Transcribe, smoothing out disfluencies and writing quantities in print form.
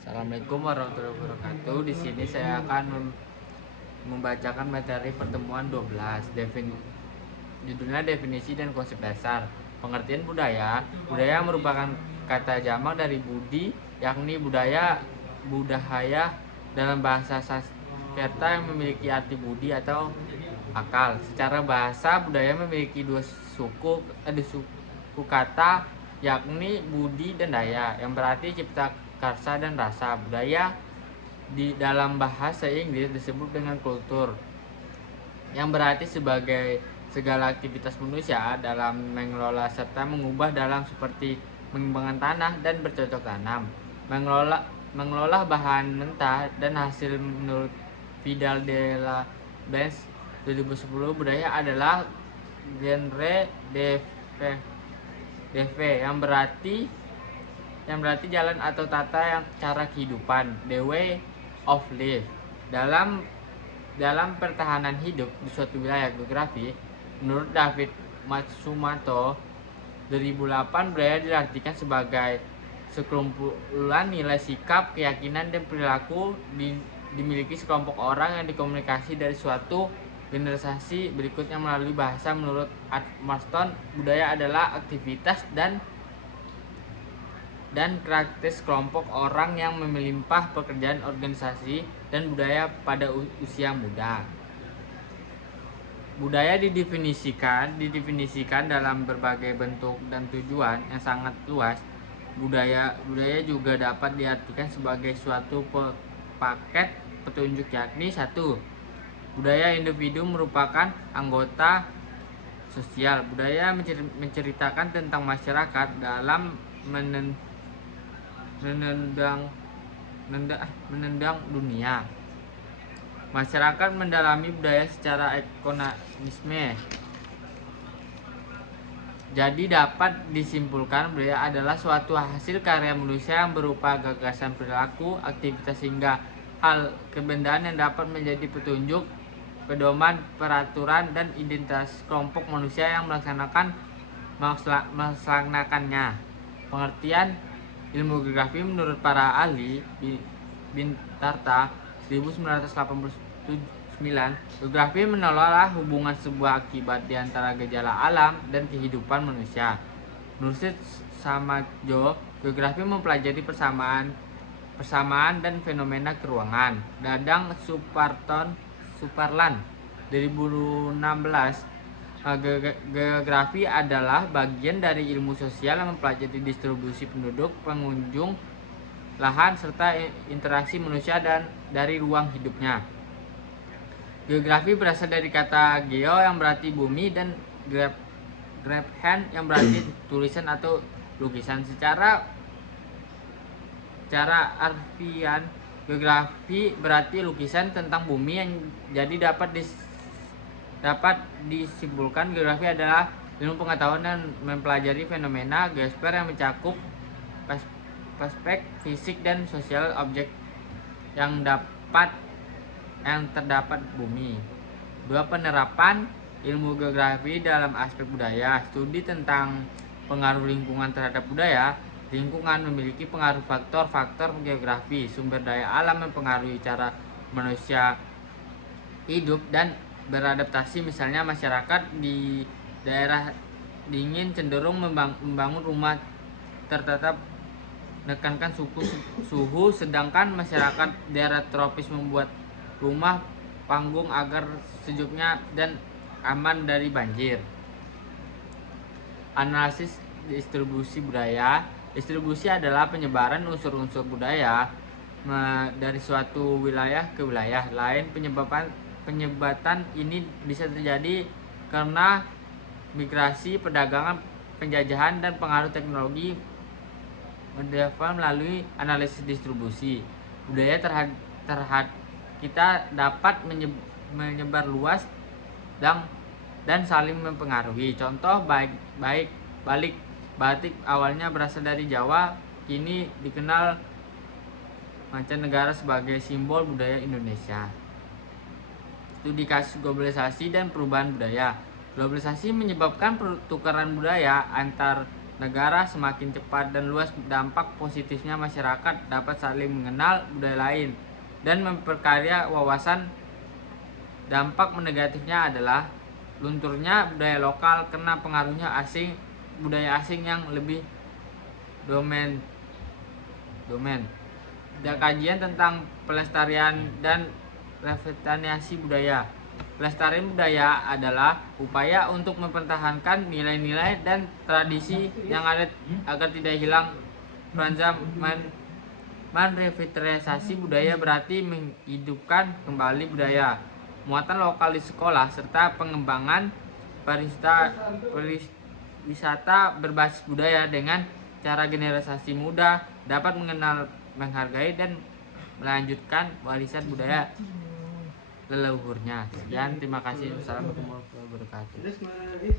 Assalamualaikum warahmatullahi wabarakatuh. Di sini saya akan membacakan materi pertemuan 12. Judulnya definisi dan konsep dasar. Pengertian budaya. Budaya merupakan kata jamak dari budi, yakni budaya dalam bahasa Sanskerta yang memiliki arti budi atau akal. Secara bahasa, budaya memiliki ada suku kata, yakni budi dan daya, yang berarti cipta karsa dan rasa. Budaya di dalam bahasa Inggris disebut dengan kultur, yang berarti sebagai segala aktivitas manusia dalam mengelola serta mengubah dalam seperti mengembangkan tanah dan bercocok tanam, mengelola bahan mentah dan hasil. Menurut Vidal de la Bes 2010, budaya adalah genre DV yang berarti jalan atau tata yang cara kehidupan, the way of life. Dalam pertahanan hidup di suatu wilayah geografi, menurut David Matsumoto 2008, budaya diartikan sebagai sekumpulan nilai, sikap, keyakinan, dan perilaku dimiliki sekelompok orang yang dikomunikasi dari suatu generasi berikutnya melalui bahasa. Menurut Art Marston, budaya adalah aktivitas dan karakter kelompok orang yang melimpah pekerjaan organisasi dan budaya pada usia muda. Budaya didefinisikan dalam berbagai bentuk dan tujuan yang sangat luas. Budaya juga dapat diartikan sebagai suatu paket petunjuk, yakni 1. Budaya individu merupakan anggota sosial. Budaya menceritakan tentang masyarakat dalam menendang dunia. Masyarakat mendalami budaya secara ekonomisme. Jadi dapat disimpulkan budaya adalah suatu hasil karya manusia yang berupa gagasan, perilaku, aktivitas hingga hal kebendaan yang dapat menjadi petunjuk, pedoman, peraturan, dan identitas kelompok manusia yang melaksanakannya. Pengertian ilmu geografi menurut para ahli Bintarta 1989, geografi menelaah hubungan sebuah akibat di antara gejala alam dan kehidupan manusia. Menurut Samajo, geografi mempelajari persamaan dan fenomena keruangan. Dadang Suparlan 2016, geografi adalah bagian dari ilmu sosial yang mempelajari distribusi penduduk, pengunjung, lahan, serta interaksi manusia dan dari ruang hidupnya. Geografi berasal dari kata geo yang berarti bumi dan graphen yang berarti tulisan atau lukisan. Secara artian, geografi berarti lukisan tentang bumi yang jadi dapat disimpulkan geografi adalah ilmu pengetahuan dan mempelajari fenomena geosfer yang mencakup aspek fisik dan sosial objek yang terdapat bumi. 2. Penerapan ilmu geografi dalam aspek budaya. Studi tentang pengaruh lingkungan terhadap budaya. Lingkungan memiliki pengaruh faktor-faktor geografi. Sumber daya alam mempengaruhi cara manusia hidup dan beradaptasi. Misalnya masyarakat di daerah dingin cenderung membangun rumah tertatap menekankan suhu, sedangkan masyarakat daerah tropis membuat rumah panggung agar sejuknya dan aman dari banjir. Analisis distribusi budaya. Distribusi adalah penyebaran unsur-unsur budaya dari suatu wilayah ke wilayah lain. Penyebatan ini bisa terjadi karena migrasi, perdagangan, penjajahan, dan pengaruh teknologi melalui analisis distribusi. Budaya kita dapat menyebar luas dan saling mempengaruhi. Contoh batik awalnya berasal dari Jawa, kini dikenal mancanegara sebagai simbol budaya Indonesia. Studi kasus globalisasi dan perubahan budaya. Globalisasi menyebabkan pertukaran budaya antar negara semakin cepat dan luas. Dampak positifnya masyarakat dapat saling mengenal budaya lain dan memperkaya wawasan. Dampak negatifnya adalah lunturnya budaya lokal karena pengaruhnya budaya asing yang lebih domen. Ada kajian tentang pelestarian dan revitalisasi budaya. Pelestarian budaya adalah upaya untuk mempertahankan nilai-nilai dan tradisi yang ada agar tidak hilang. Revitalisasi budaya berarti menghidupkan kembali budaya muatan lokal di sekolah serta pengembangan wisata berbasis budaya dengan cara generasi muda dapat mengenal, menghargai dan melanjutkan warisan budaya leluhurnya. Sekian, terima kasih. Wassalamualaikum warahmatullahi wabarakatuh.